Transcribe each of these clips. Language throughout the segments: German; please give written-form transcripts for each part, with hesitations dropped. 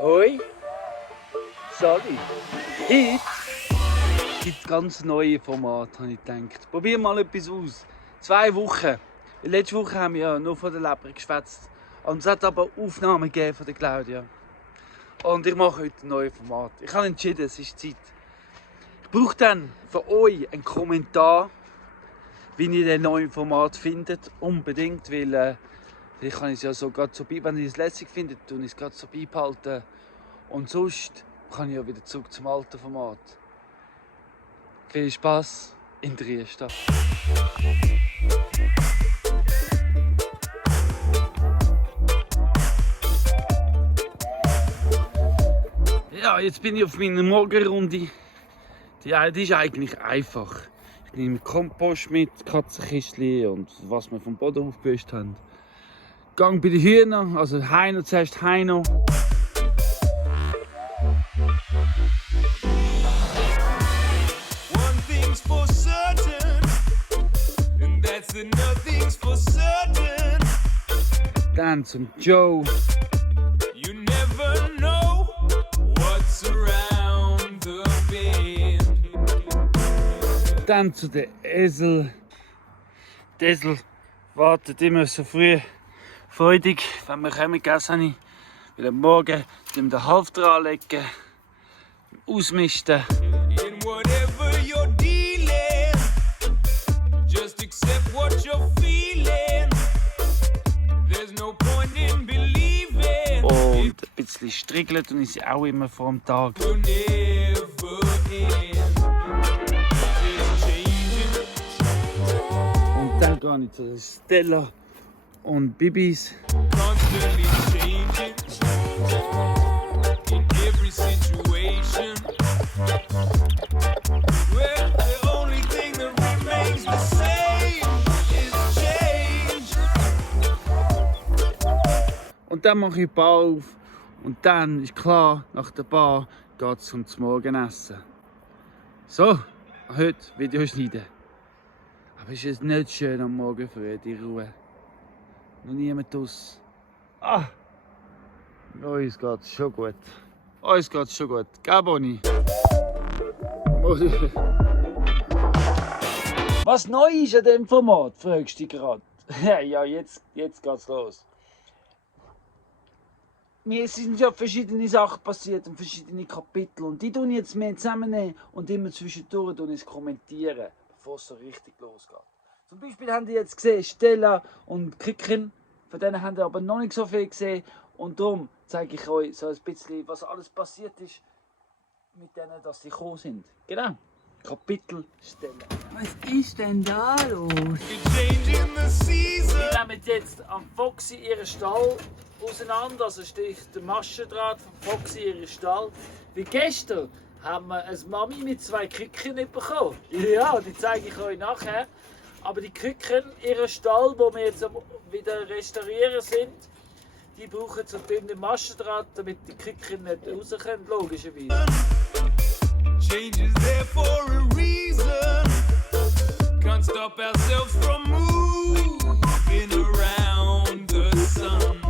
Hoi, Sali. Heute gibt es ganz neue Formate, habe ich gedacht. Probier mal etwas aus. 2 Wochen. Letzte Woche haben wir ja nur von der Leber geschwätzt. Und es hat aber Aufnahmen gegeben von der Claudia. Und ich mache heute ein neues Format. Ich habe entschieden, es ist Zeit. Ich brauche dann von euch einen Kommentar, wie ihr das neue Format findet. Unbedingt, weil ich kann es ja so gerade so wenn ihr es lässig findet, tue ich es gerade so beibehalten. Und sonst kann ich ja wieder zurück zum alten Format. Viel Spaß in Triester. Ja, jetzt bin ich auf meiner Morgenrunde. Die ist eigentlich einfach. Ich nehme Kompost mit, Katzenkistchen und was wir vom Boden aufgebüscht haben. Gang bei den Hühnern, also Heino, zuerst Heino. Dann zum Joe. You never know what's around the bend. Dann zu der Esel. Der Esel wartet immer so früh freudig, wenn wir kommen, gegessen habe. Weil am Morgen den Half dran legen, ausmisten. In whatever you're dealing, just accept what you're feeling. There's no point in believing. Und ein bisschen striegeln und ich auch immer vor dem Tag. Und dann gehe ich zu Stella und Bibis. Und dann mache ich die Bar auf und dann ist klar, nach der Bar geht es zum Morgenessen. So, heute Video schneiden. Aber ist es nicht schön am Morgen früh, die Ruhe? Noch niemand aus. Uns geht es schon gut. Uns geht es schon gut. Gell, Bonnie? Was neu ist an diesem Format, fragst du dich gerade? Ja, jetzt geht's los. Mir sind ja verschiedene Sachen passiert und verschiedene Kapitel. Und die tun jetzt mehr zusammennehmen und immer zwischendurch es kommentieren, bevor es so richtig losgeht. Zum Beispiel haben die jetzt gesehen, Stella und Kicken. Von denen haben die aber noch nicht so viel gesehen. Und darum zeige ich euch so ein bisschen, was alles passiert ist mit denen, dass sie gekommen sind. Genau. Kapitel Stella. Was ist denn da los? Wir nehmen jetzt am Foxy ihren Stall auseinander. Also sticht der Maschendraht vom Foxy ihren Stall. Wie gestern haben wir eine Mami mit 2 Küken bekommen. Ja, die zeige ich euch nachher. Aber die Küken, ihren Stall, wo wir jetzt wieder restaurieren sind, die brauchen so dünnen Maschendraht, damit die Küken nicht raus können, logischerweise. Change is there for a reason. Can't stop ourselves from moving around the sun.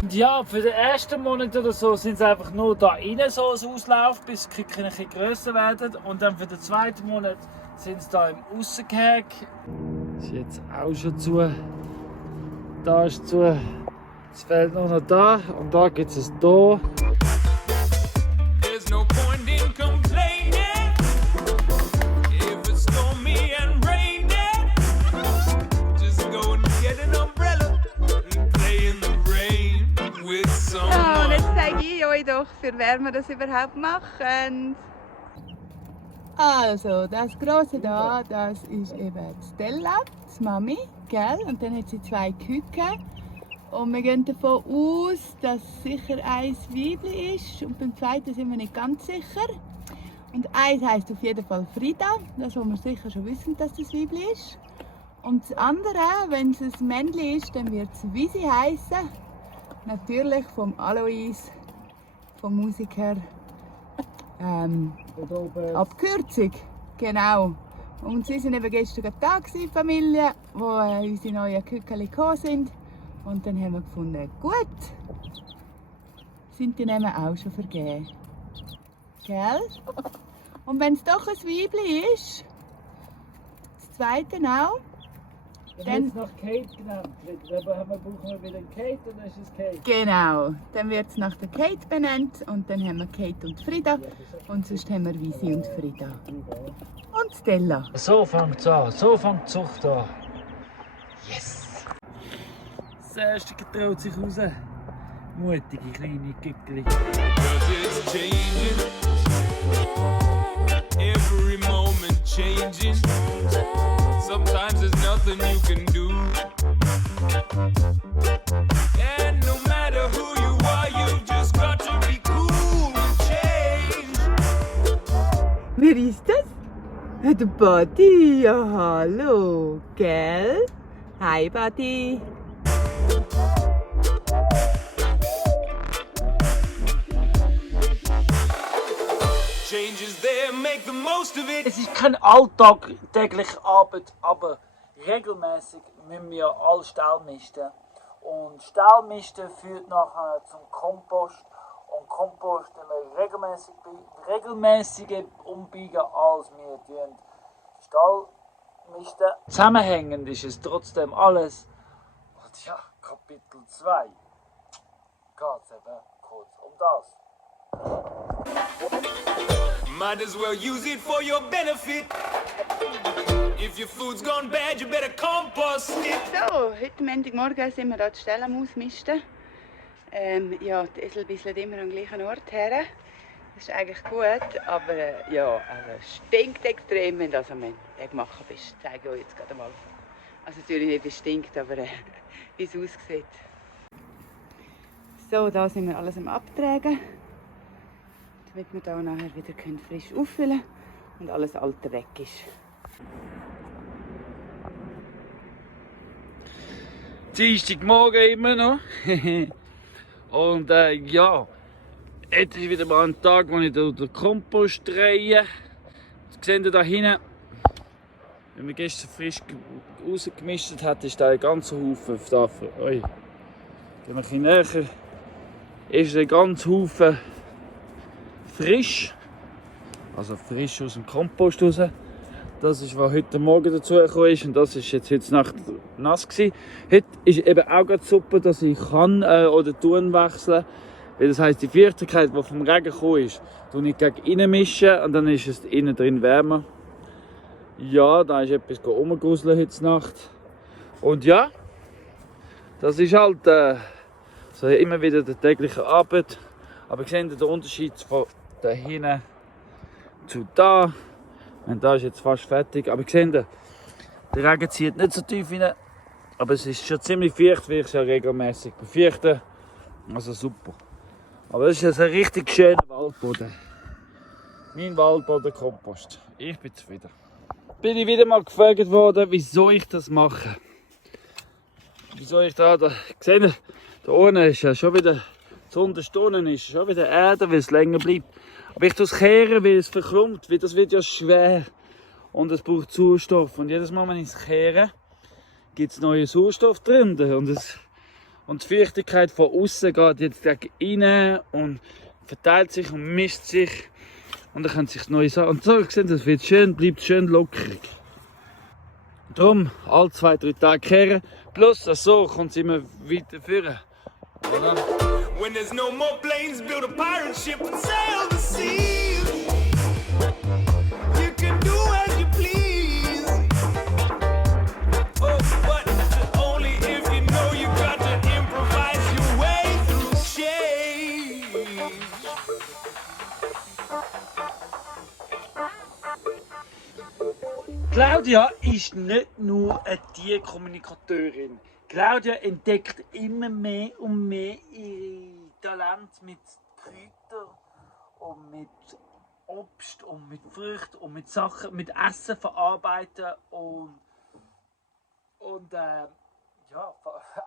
Und ja, für den ersten Monat oder so sind sie einfach nur da rein, so als Auslauf, bis die Küken ein bisschen grösser werden. Und dann für den zweiten Monat sind sie da im Aussengehege. Ist jetzt auch schon zu. Da ist zu. Es fehlt nur noch da und da gibt es ein Tor. Ja, und jetzt zeige ich euch doch, für wer wir das überhaupt machen. Also, das große da, das ist eben Stella, die Mami, gell? Und dann hat sie 2 Küken. Und wir gehen davon aus, dass sicher eins Weibli ist und beim zweiten sind wir nicht ganz sicher. Und eins heisst auf jeden Fall Frida, das wo wir sicher schon wissen, dass das Weibli ist. Und das andere, wenn es ein Männli ist, dann wird es Wisi heißen. Natürlich vom Alois, vom Musiker. Abkürzung. Genau. Und sie waren eben gestern da, die Familie, wo unsere neuen Kückeli gekommen sind. Und dann haben wir gefunden, gut, sind die Namen auch schon vergeben. Gell? Und wenn es doch ein Weibli ist, das zweite auch, Dann wird es nach Kate genannt. Dann brauchen wir wieder Kate und dann ist es Kate. genau, dann wird es nach der Kate benannt und dann haben wir Kate und Frida und sonst haben wir Visi und Frida. Und Stella. So fängt es an, so fängt die Zucht an. Yes! Das erste getraut sich raus. Mutige kleine Gückeli. Cause it's changing. Every moment changing. Sometimes there's nothing you can do. And no matter who you are, you've just got to be cool and change. Wer ist das? Der Buddy. Ja, hallo. Gell? Hi, Buddy. Change is there, make the most of it. Es ist kein alltägliche Arbeit, aber regelmäßig müssen wir alle Stall misten. Und Stallmisten führt nachher zum Kompost. Und Kompost wir regelmäßig umbiegen, als wir tun Stall misten. Zusammenhängend ist es trotzdem alles. Und ja, Kapitel 2 geht es eben kurz um das. Might as well use it for your benefit. If your food's gone bad, you better compost it. So, heute Montagmorgen sind wir hier die Stelle am Ausmisten. Ja, die Esel bisseln immer am gleichen Ort her. Das ist eigentlich gut, aber ja, es stinkt extrem, wenn du das am Weg machen bist. Ich zeige euch jetzt gerade mal. Also natürlich nicht, wie es stinkt, aber wie es aussieht. So, da sind wir alles am Abtragen, damit wir hier nachher wieder frisch auffüllen können und alles Alte weg ist. Dienstagmorgen immer noch. Und ja, jetzt ist wieder mal ein Tag, wo ich den Kompost drehe. Das seht ihr da hinten. Wenn man gestern frisch rausgemistet hat, ist da ein ganzer Haufen da für euch. Dann ein bisschen näher ist ein ganzer Haufen frisch. Also frisch aus dem Kompost raus. Das ist, was heute Morgen dazu gekommen ist, und das ist jetzt heute Nacht nass gewesen. Heute ist eben auch gerade super, dass ich kann oder tun wechseln. Weil das heisst, die Feuchtigkeit, die vom Regen gekommen ist, tue ich gegen innen mischen und dann ist es innen drin wärmer. Ja, da ist etwas rumgegruselt heute Nacht. Und ja, das ist halt so immer wieder die tägliche Arbeit. Aber ihr seht den Unterschied von da hinten zu da. Und da ist jetzt fast fertig. Aber seht ihr, der Regen zieht nicht so tief rein. Aber es ist schon ziemlich feucht, weil ich es ja regelmäßig befeuchte. Also super. Aber das ist jetzt ein richtig schöner Waldboden. Mein Waldbodenkompost. Ich bin zufrieden. Bin ich wieder mal gefragt worden, wieso ich das mache. Wieso ich da seht ihr, da unten ist ja schon wieder, zuunterst unten ist schon wieder Erde, weil es länger bleibt. Aber ich tue es kehren, weil es verklumpt, weil das wird ja schwer und es braucht Sauerstoff. Und jedes Mal, wenn ich es kehre, gibt es neuen Sauerstoff drin. Und die Feuchtigkeit von außen geht jetzt rein und verteilt sich und mischt sich. Und dann können sich neue Sachen. Und so, seht, das wird schön, bleibt schön lockerig. Darum alle 2-3 Tage kehren. Plus so kommt es immer weiter führen. Oder? When there's no more planes, build a pirate ship and sail the seas. You can do as you please. Oh, but only if you know you got to improvise your way through change. Claudia ist nicht nur eine Tierkommunikatorin. Claudia entdeckt immer mehr und mehr ihr Talent mit Kräutern und mit Obst und mit Früchten und mit Sachen, mit Essen verarbeiten und ja,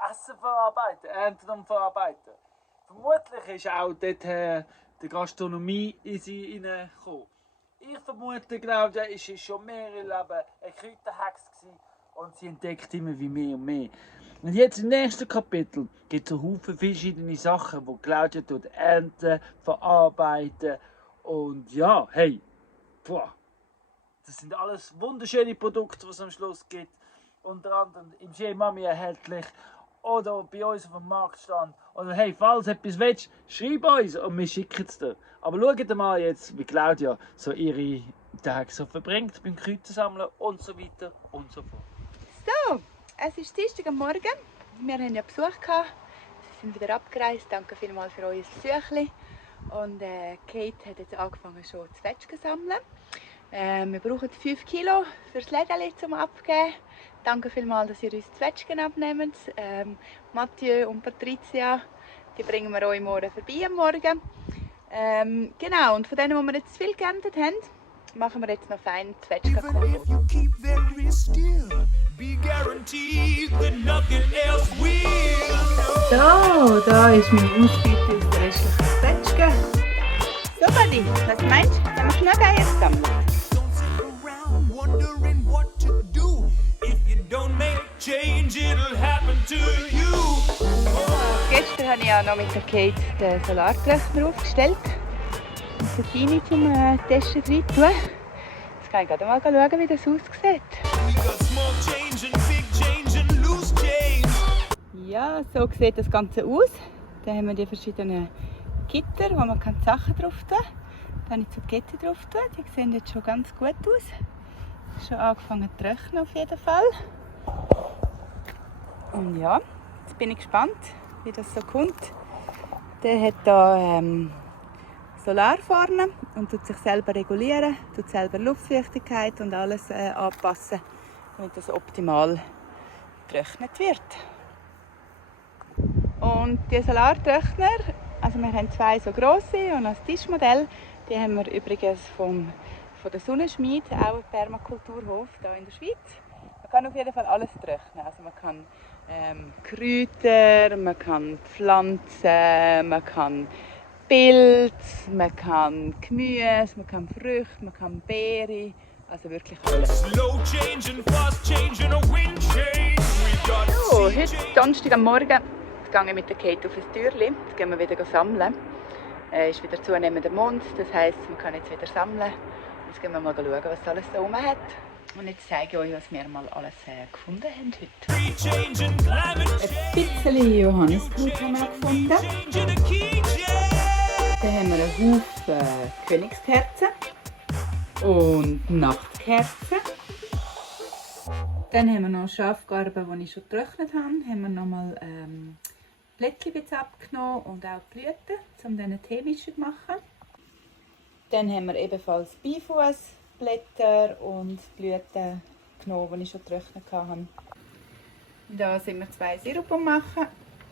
Essen verarbeiten, ernten und verarbeiten. Vermutlich ist auch dort der Gastronomie in sie hineingekommen. Ich vermute, Claudia, ist schon mehrere Leben ein Kräuterhex gewesen und sie entdeckt immer wie mehr und mehr. Und jetzt im nächsten Kapitel gibt es einen Haufen verschiedene Sachen, die Claudia ernten, verarbeiten und ja, hey, boah, das sind alles wunderschöne Produkte, die es am Schluss gibt. Unter anderem im Chez Mami erhältlich oder bei uns auf dem Marktstand. Oder hey, falls du etwas willst, schreib uns und wir schicken es dir. Aber schaut mal jetzt, wie Claudia so ihre Tage so verbringt beim Kräutersammeln und so weiter und so fort. So, es ist Dienstag am Morgen. Wir haben ja Besuch gehabt. Sie sind wieder abgereist. Danke vielmals für euer Besuchli. Und Kate hat jetzt angefangen schon Zwetschgen zu sammeln. Wir brauchen 5 Kilo für das Lädeli zum Abgeben. Danke vielmals, dass ihr uns Zwetschgen abnehmt. Mathieu und Patricia, die bringen wir euch morgen vorbei am Morgen. Genau, und von denen, die wir jetzt zu viel geerntet haben, machen wir jetzt noch fein Zwetschgen-Kompott. Even if you keep very still, be guaranteed that nothing else will. So, da ist meine Ausbeute aus der restlichen Zwetschgen. So, Buddy, was meinst du? Haben wir genug Eier gesammelt? Don't sit around wondering what to do. If you don't make change, it'll happen to you. Gestern habe ich ja noch mit der Kate den Solartrockner aufgestellt. Und den Tini zum Testen rein tun. Jetzt kann ich gerade mal schauen, wie das aussieht. We got small change and big change and loose change. Ja, so sieht das Ganze aus. Da haben wir die verschiedenen Gitter, wo man die Sachen drauf tun kann. Da habe ich so die Gitter drauf tun. Die sehen jetzt schon ganz gut aus. Schon angefangen zu trocknen auf jeden Fall. Und ja, jetzt bin ich gespannt, wie das so kommt. Der hat hier Solar vorne und tut sich selber regulieren, tut selber Luftfeuchtigkeit und alles anpassen, damit das optimal getrocknet wird. Und die Solartrockner, also wir haben 2 so grosse und als Tischmodell, die haben wir übrigens von der Sonnenschmied, auch ein Permakulturhof hier in der Schweiz. Man kann auf jeden Fall alles trocknen. Also man kann Kräuter, man kann Pflanzen, man kann Pilz, man kann Gemüse, man kann Früchte, man kann Beeren, also wirklich alles. Slow change and fast change and a wind change. We got So, heute Donnerstag am Morgen gehe ich mit der Kate auf ein Türli. Jetzt gehen wir wieder sammeln. Es ist wieder zunehmender Mond, das heisst, man kann jetzt wieder sammeln. Jetzt gehen wir mal schauen, was alles da oben hat. Und jetzt zeige ich euch, was wir mal alles gefunden haben heute. free change and climate Ein bisschen Johanniskraut haben wir gefunden. change and a key change. Dann haben wir einen Haufen Königskerzen und Nachtkerzen. Dann haben wir noch Schafgarben, die ich schon getrocknet habe. Haben wir nochmal Blättchen abgenommen und auch die Blüten, um dann Teemischung zu machen. Dann haben wir ebenfalls Beifußblätter und Blüten genommen, die ich schon getrocknet habe. Da sind wir 2 Sirup machen.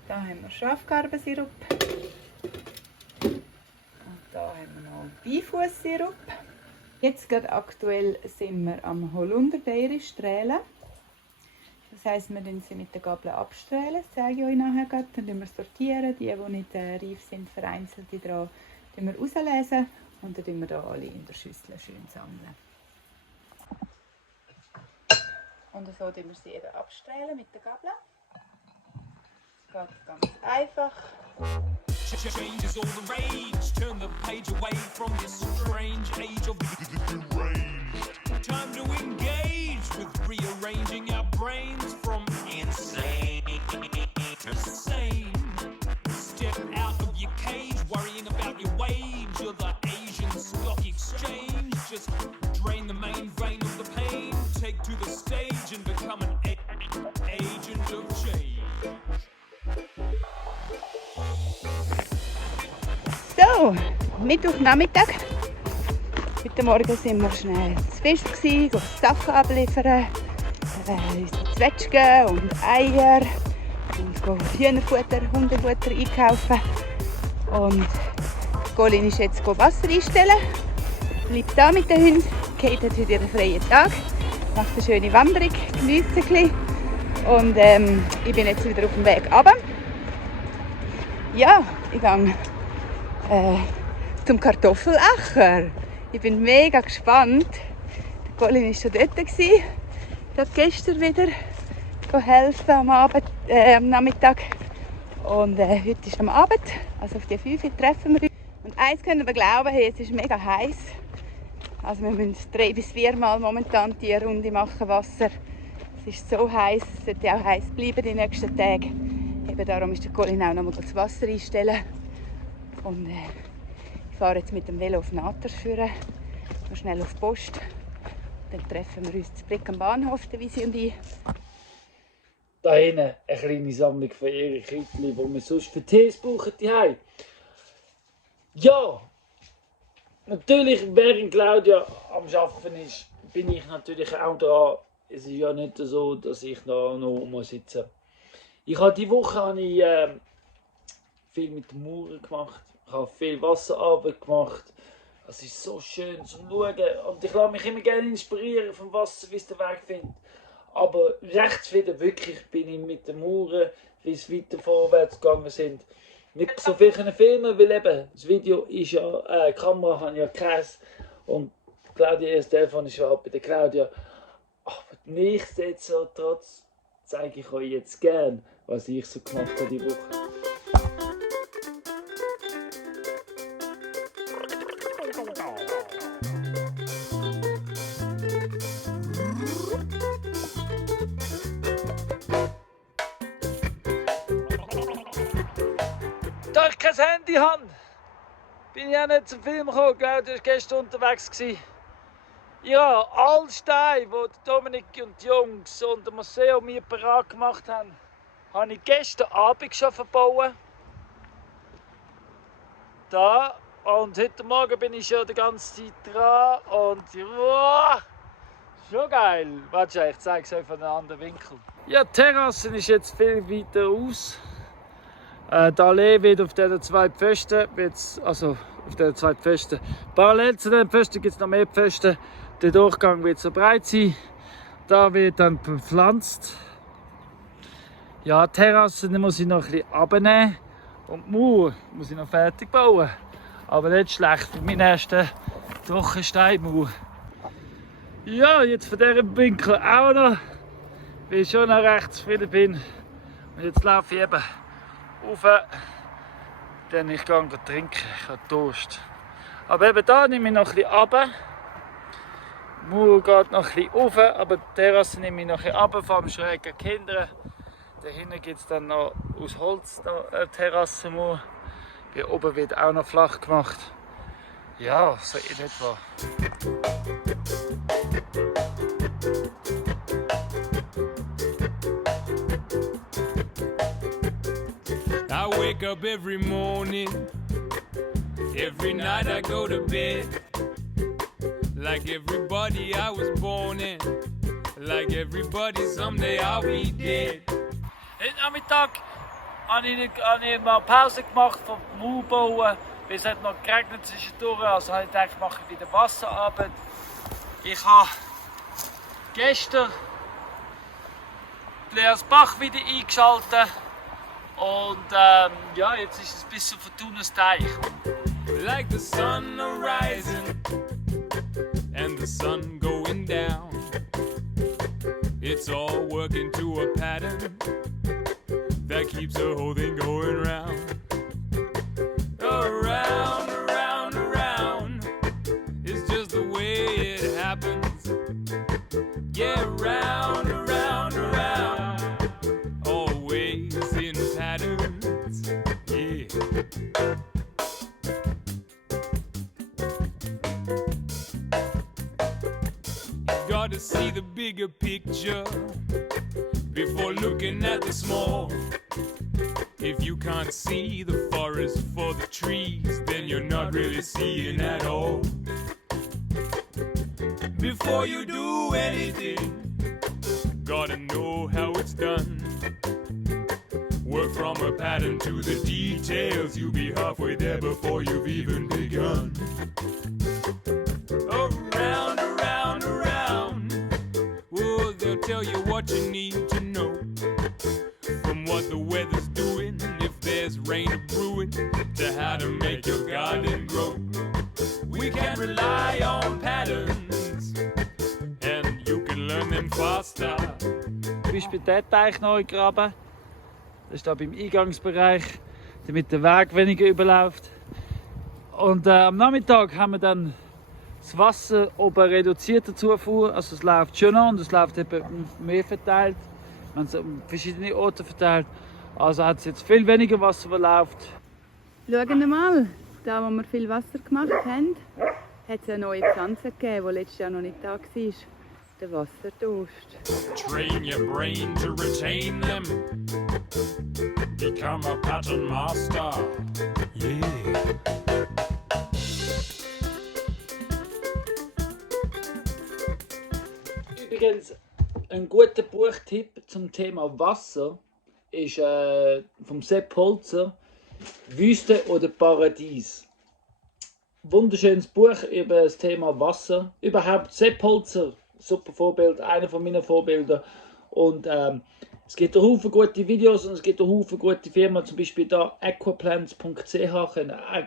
Da haben wir Schafgarbensirup. Und da haben wir noch Beifußsirup. Jetzt gerade aktuell sind wir am Holunderbeere strählen. Das heisst, wir sie mit der Gabel abstrählen. Das zeige ich euch nachher gerade. Dann sortieren wir die nicht reif sind, vereinzelt die dran, rauslesen. Und dann sammeln wir hier alle in der Schüssel schön sammeln. Und so sammeln wir sie eben abstrählen mit der Gabel. Das geht ganz einfach. Change is all the rage. Turn the page away from this strange age of deranged. Time to engage with rearranging our brains from insane to sane. Step out of your cage, worrying about your wage. You're the Asian Stock Exchange. Just drain the main vein of the pain. Take to the stage and become an agent of change. So, Mittwochnachmittag. Heute Morgen waren wir schnell zu Fisch, gehen Sachen abliefern, unsere Zwetschgen und Eier und Hühnerfutter, Hundefutter einkaufen. Und Colin ist jetzt Wasser einstellen, bleibt da mit den Hunden. Kate hat heute ihren freien Tag, macht eine schöne Wanderung, genießt ein bisschen. Und ich bin jetzt wieder auf dem Weg runter. Ja, ich gehe zum Kartoffelecher. Ich bin mega gespannt. Der Colin war schon dort. Gerade gestern wieder helfen am Nachmittag. Und heute ist am Abend, also auf die 5 Uhr treffen wir uns. Und eins können wir glauben, hey, es ist mega heiß. Also wir müssen 3 bis 4 Mal momentan die Runde machen, Wasser. Es ist so heiß, es sollte auch heiß bleiben die nächsten Tage. Eben darum ist der Colin auch noch mal das Wasser einstellen. Und ich fahre jetzt mit dem Velo auf Nathers führen, noch schnell auf die Post. Dann treffen wir uns zu Brick am Bahnhof, der Visi und ich. Da hinten eine kleine Sammlung von ihren Kittchen, die wir sonst für Tees brauchen. Ja, natürlich, während Claudia am Arbeiten ist, bin ich natürlich auch da. Es ist ja nicht so, dass ich da noch sitzen muss. Ich habe diese Woche viel mit den Mauern gemacht. Ich habe viel Wasserarbeit gemacht. Es ist so schön zu schauen. Und ich lasse mich immer gerne inspirieren vom Wasser, wie es den Weg findet. Aber recht zufrieden wirklich bin ich mit den Mauern, wie es weiter vorwärts gegangen sind. Nicht so viel filmen, weil eben das Video ist ja, die Kamera habe ja keins. Und Claudia, ihr Telefon ist ja halt bei der Claudia. Aber nichtsdestotrotz zeige ich euch jetzt gern, was ich so gemacht habe diese Woche. Da ich kein Handy habe, bin ich auch nicht zum Film gekommen. Claudia war gestern unterwegs. Ja, alle Steine, die Dominik und die Jungs und das Museum mir parat gemacht haben, habe ich gestern Abend schon verbaut. Da. Und heute Morgen bin ich schon die ganze Zeit dran. Und wow, schon geil. Warte, ich zeige es euch von einem anderen Winkel. Ja, die Terrasse ist jetzt viel weiter aus. Die Allee wird auf diesen 2 Pfosten, also auf diesen 2 Pfosten. Parallel zu den Pfosten gibt es noch mehr Pfosten. Der Durchgang wird so breit sein. Da wird dann bepflanzt. Ja, die Terrasse muss ich noch ein bisschen runternehmen. Und die Mauer muss ich noch fertig bauen. Aber nicht schlecht für meinen ersten Trockensteinmauer. Ja, jetzt von diesem Winkel auch noch, weil ich schon noch recht zufrieden bin. Und jetzt laufe ich eben rauf, denn ich gehe trinken, ich habe Durst. Aber eben da nehme ich noch ein bisschen runter. Die Mauer geht noch ein bisschen rauf, aber die Terrasse nehme ich noch ein bisschen runter, vor allem schräg Kinder. Dahinter gibt es dann noch aus Holz noch eine Terrassenmauer. Hier oben wird auch noch flach gemacht. Ja, so in etwa. I wake up every morning, every night I go to bed. Like everybody I was born in, like everybody someday I'll be dead. Heute Nachmittag habe ich mal Pause gemacht vom Mauerbauen, weil es hat noch geregnet zwischendurch. Also habe ich gedacht, ich mache wieder Wasserarbeit. Ich habe gestern das Bach wieder eingeschaltet. Und ja, jetzt ist es bis zum Fortunas Teich. Like the sun arising and the sun going down, it's all working to a pattern that keeps the whole thing going round. Around, around, around, it's just the way it happens. Yeah, round, around, around, always in patterns. Yeah. Gotta see the bigger picture before looking at the small. If you can't see the forest for the trees, then you're not really seeing at all. Before you do anything, gotta know how it's done. Work from a pattern to the details. You'll be halfway there before you've even begun. Around, around, around, oh, they'll tell you what you need to know. From what the weather's doing, if there's rain or brewing, to how to make your garden grow. Beispiel diesen Teich neu graben. Das ist da beim Eingangsbereich, damit der Weg weniger überläuft. Und am Nachmittag haben wir dann das Wasser oben reduzierter Zufuhr. Also es läuft schon noch und es läuft eben mehr verteilt. Wir haben es an verschiedene Orte verteilt. Also hat es jetzt viel weniger Wasser, das läuft. Schauen wir mal, da wo wir viel Wasser gemacht haben, hat es eine neue Pflanze gegeben, die letztes Jahr noch nicht da war. Der Wasserdurst. Train your brain to retain them. Become a pattern master. Yeah. Übrigens, ein guter Buchtipp zum Thema Wasser ist vom Sepp Holzer «Wüste oder Paradies». Wunderschönes Buch über das Thema Wasser. Überhaupt Sepp Holzer, super Vorbild, einer von meinen Vorbilder. Und es gibt Haufen gute Videos und es gibt Haufen gute Firmen, zum Beispiel da aquaplants.ch, könnt ihr auch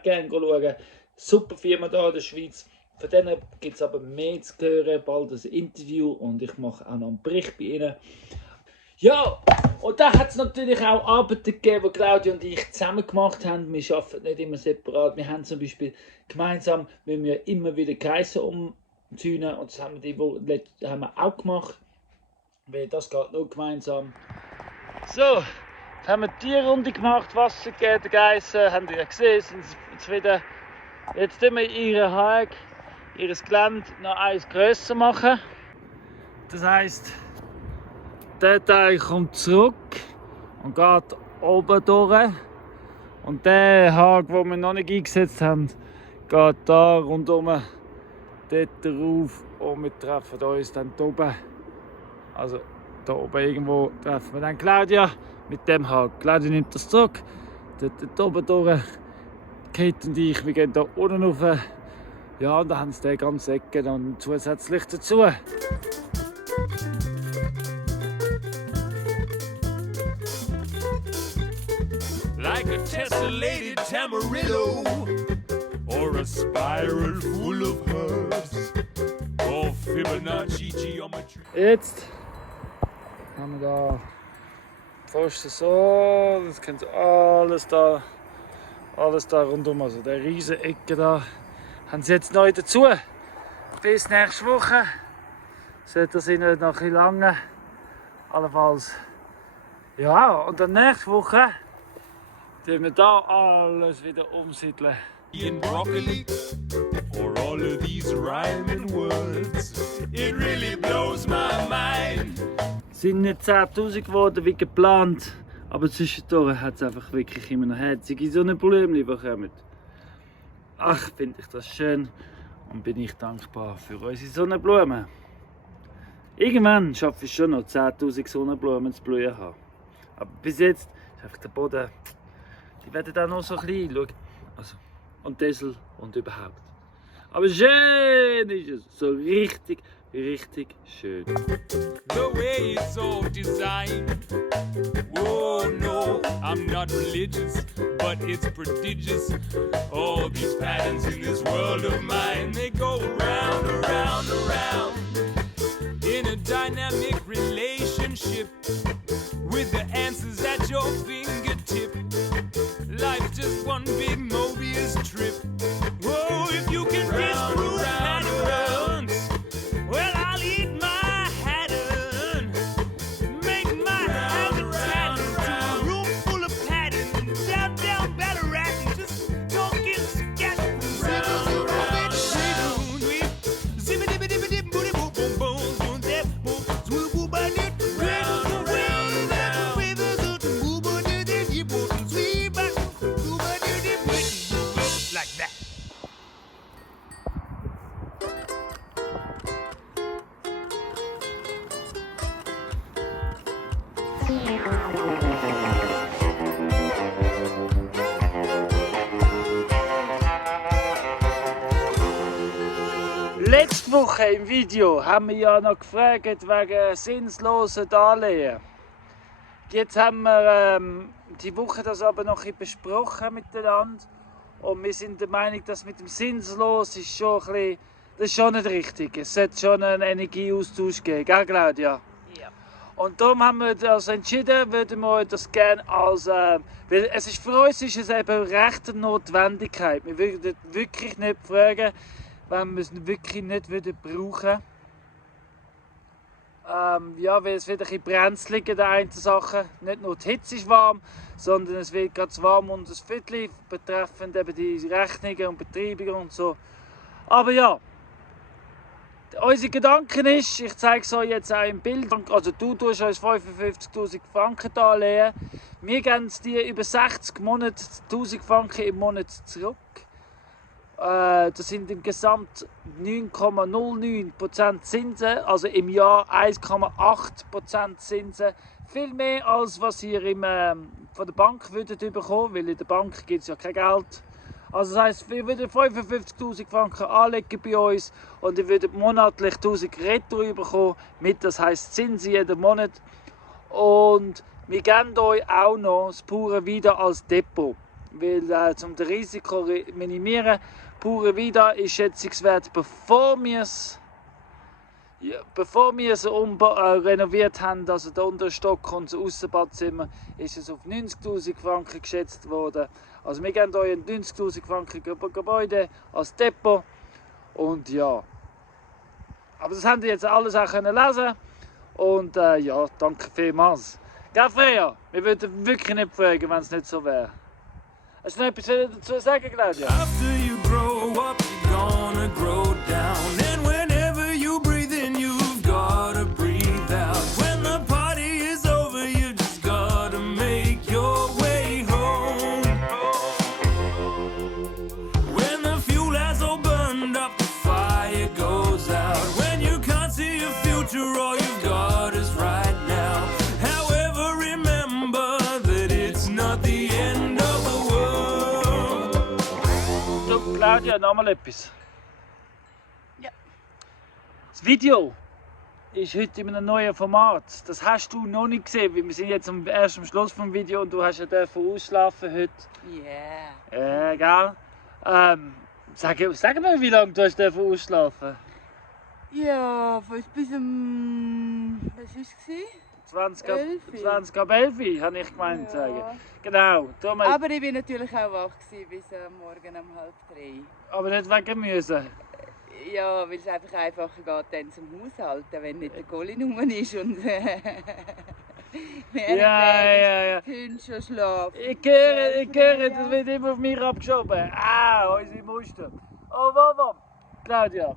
gerne schauen. Super Firma da in der Schweiz. Von denen gibt es aber mehr zu hören, bald ein Interview und ich mache auch noch einen Bericht bei ihnen. Ja, und da hat es natürlich auch Arbeiten gegeben, die Claudia und ich zusammen gemacht haben. Wir arbeiten nicht immer separat. Wir haben zum Beispiel gemeinsam, wenn wir immer wieder Kreise umzäunen, und das haben wir auch gemacht, weil das geht nur gemeinsam. So, jetzt haben wir die Runde gemacht, Wasser gegeben, die Geissen, haben ihr gesehen, sind zufrieden. Jetzt tun wir ihren Hag, ihr Gelände noch eins grösser machen. Das heisst, der Teil kommt zurück und geht oben durch. Und der Hag, den wir noch nicht eingesetzt haben, geht da rundum dort drauf und wir treffen uns dann hier oben. Also da oben irgendwo treffen wir dann Claudia mit dem Hag. Claudia nimmt das zurück, dort oben durch. Kate und ich, wir gehen da unten rauf. Ja, und dann haben sie den ganzen Ecken dann zusätzlich dazu. Like a tessellated Tamarillo, or a spiral full of herbs, or Fibonacci geometry. Jetzt haben wir da die Pfosten so, das kennt alles da rundum, also der riesen Ecke da, haben sie jetzt neu dazu. Bis nächste Woche sollte das ihnen noch ein bisschen lange, allenfalls. Ja, und dann nächste Woche tun wir da alles wieder umsiedeln. In broccoli, or all of these rhyming words, it really blows my mind. Es sind nicht 10'000 geworden wie geplant, aber zwischendurch hat es einfach wirklich immer noch herzige Sonnenblumen, die kommen. Ach, finde ich das schön und bin ich dankbar für unsere Sonnenblumen. Irgendwann schaffe ich schon noch 10'000 Sonnenblumen zu blühen haben. Aber bis jetzt ist einfach der Boden, die werden dann noch so klein, schau. Also, und Dessel und überhaupt. Aber schön ist es, so richtig schön. The way it's all designed. Whoa, no, I'm not religious, but it's prodigious. All these patterns in this world of mine, they go round, around, around. In a dynamic relationship with the answers at your fingertip. Life's just one big Mobius trip. Whoa, if you can disprove patterns, well, I'll eat my pattern. Make my habitat into a room full of patterns. Down Ballarat and just talking scattered. Like that. Letzte Woche im Video haben wir ja noch gefragt wegen sinnlosen Darlehen. Jetzt haben wir die Woche das aber noch ein bisschen besprochen miteinander. Und wir sind der Meinung, dass mit dem Sinnlos ist schon ein bisschen, das ist schon nicht richtig. Es sollte schon einen Energieaustausch geben, gell Claudia? Ja. Und darum haben wir uns entschieden, würden wir das gerne als, weil es ist für uns ist es eben recht eine Notwendigkeit. Wir würden wirklich nicht fragen, wenn wir es wirklich nicht würden brauchen. Ja, weil es wird ein bisschen brenzlig in der einen Sache. Nicht nur die Hitze ist warm, sondern es wird ganz warm und das Viertel betreffend eben die Rechnungen und Betreibungen und so. Aber ja. Unser Gedanke ist, ich zeige es euch jetzt auch im Bild, also du tust uns 55'000 Franken darlegen. Wir geben es dir über 60 Monate 1000 Franken im Monat zurück. Das sind im Gesamt 9,09% Zinsen, also im Jahr 1,8% Zinsen. Viel mehr als was ihr von der Bank würdet bekommen, weil in der Bank gibt es ja kein Geld. Also das heisst, wir würden 55'000 Franken anlegen bei uns und ihr würdet monatlich 1000 Retour bekommen, mit, das heisst Zinsen jeden Monat. Und wir geben euch auch noch das pure Wieder als Depot, weil um das Risiko zu minimieren, pure Vida ist schätzungswert, bevor wir es renoviert haben, also der untere Stock und das Aussenbadzimmer, ist es auf 90'000 Franken geschätzt worden. Also wir geben euch ein 90'000 Franken Gebäude als Depot und ja. Aber das habt ihr jetzt alles auch können lesen und ja, danke vielmals. Gell, Freya? Wir würden wirklich nicht fragen, wenn es nicht so wäre. Hast du noch etwas dazu zu sagen, Claudia? After you grow up, you're gonna grow down. And whenever you breathe in, you've gotta breathe out. When the party is over, you just gotta make your way home. When the fuel has all burned up, the fire goes out. When you can't see your future, all you've got is right now. However, remember that it's not the end of the world. Du, Claudia, nochmal etwas. Ja. Das Video ist heute in einem neuen Format. Das hast du noch nicht gesehen, weil wir sind jetzt erst am Schluss des Videos und du hast ja dürfen ausschlafen heute. Yeah. Gell? Sag mir, wie lange du hast dürfen ausschlafen? Ja, fast bis was war es? 20 ab 11 habe ich gemeint zu sagen. Genau. Darum, Aber ich war natürlich auch wach bis morgen um 2:30. aber nicht wegen müssen. Ja, weil es einfach einfacher geht dann zum Haushalten, wenn nicht der Colin rum ist und Ja. die Hunde schon schlafen. Ich höre, das wird immer auf mich abgeschoben. Unsere Muster. Oh, wow. Claudia,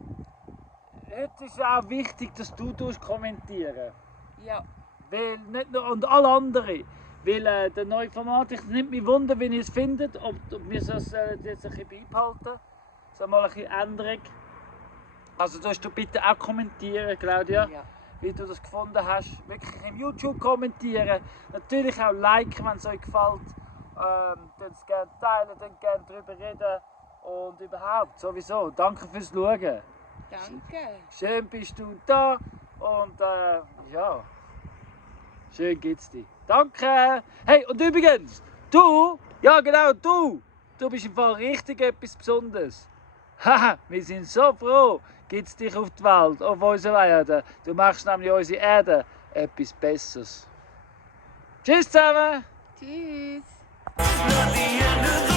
heute ist auch wichtig, dass du kommentieren. Ja. Weil nicht nur, und alle anderen. Weil der neue Format, ich nimmt mich wunder, wie ihr es findet, ob wir es jetzt ein bisschen beibehalten. So mal ein bisschen Änderung. Also du bitte auch kommentieren, Claudia, Ja. wie du das gefunden hast. Wirklich im YouTube kommentieren. Natürlich auch liken, wenn es euch gefällt. Dann es gerne teilen, dann gerne darüber reden. Und überhaupt, sowieso. Danke fürs Schauen. Danke. Schön bist du da. Und ja, schön geht's dir. Danke. Hey, und übrigens, du, ja genau, du bist im Fall richtig etwas Besonderes. Haha, wir sind so froh, gibt's dich auf die Welt, auf unserer Erde. Du machst nämlich unsere Erde etwas Besseres. Tschüss zusammen. Tschüss. Not the end of the